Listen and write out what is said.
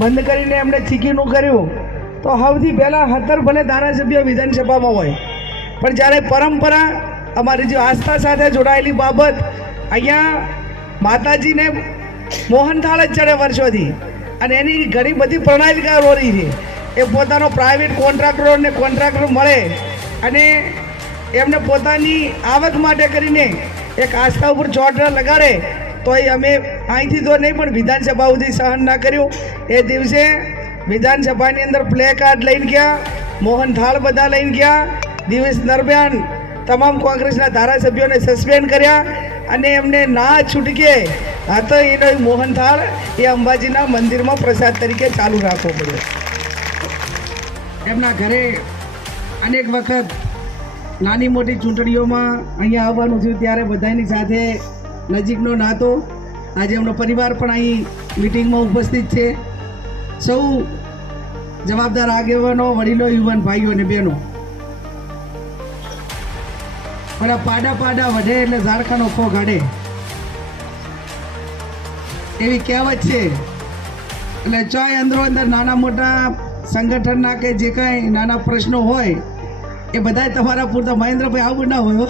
બંધ કરીને એમણે ચીકીનું કર્યું. તો સૌથી પહેલાં હતર ભલે ધારાસભ્ય વિધાનસભામાં હોય, પણ જ્યારે પરંપરા અમારી જે આસ્થા સાથે જોડાયેલી બાબત, અહીંયા માતાજીને મોહનથાળ જ ચડે વર્ષોથી, અને એની ઘણી બધી પ્રણાલિકા રોરી છે. એ પોતાનો પ્રાઇવેટ કોન્ટ્રાક્ટરોને કોન્ટ્રાક્ટર મળે, અને એમને પોતાની આવક માટે કરીને એક આસ્થા ઉપર ચોટ લગાડે તો એ અમે અહીંથી તો નહીં, પણ વિધાનસભા સુધી સહન ના કર્યું. એ દિવસે વિધાનસભાની અંદર પ્લે કાર્ડ લઈને ગયા, મોહન થાળ બધા લઈને ગયા દિવસ દરમિયાન તમામ કોંગ્રેસના ધારાસભ્યોને સસ્પેન્ડ કર્યા અને એમને ના છૂટકે હા તો એનો મોહન થાળ એ અંબાજીના મંદિરમાં પ્રસાદ તરીકે ચાલુ રાખવો પડ્યો. એમના ઘરે અનેક વખત નાની મોટી ચૂંટણીઓમાં અહીંયા આવવાનું થયું, ત્યારે બધાની સાથે નજીકનો નાતો આજે એમનો પરિવાર પણ અહીં મિટિંગમાં ઉપસ્થિત છે. સૌ જવાબદાર આગેવાનો, વડીલો, યુવાન ભાઈઓ અને બહેનો. પણ પાડા પાડા વધે એટલે ઝાડખાનો ખો ગાડે. એવી કહેવત છે. એટલે ચોય અંદરો અંદર નાના મોટા સંગઠનના કે જે કાંઈ નાના પ્રશ્નો હોય, એ બધાય તમારા પૂરતા મહેન્દ્રભાઈ આવું ના હોય.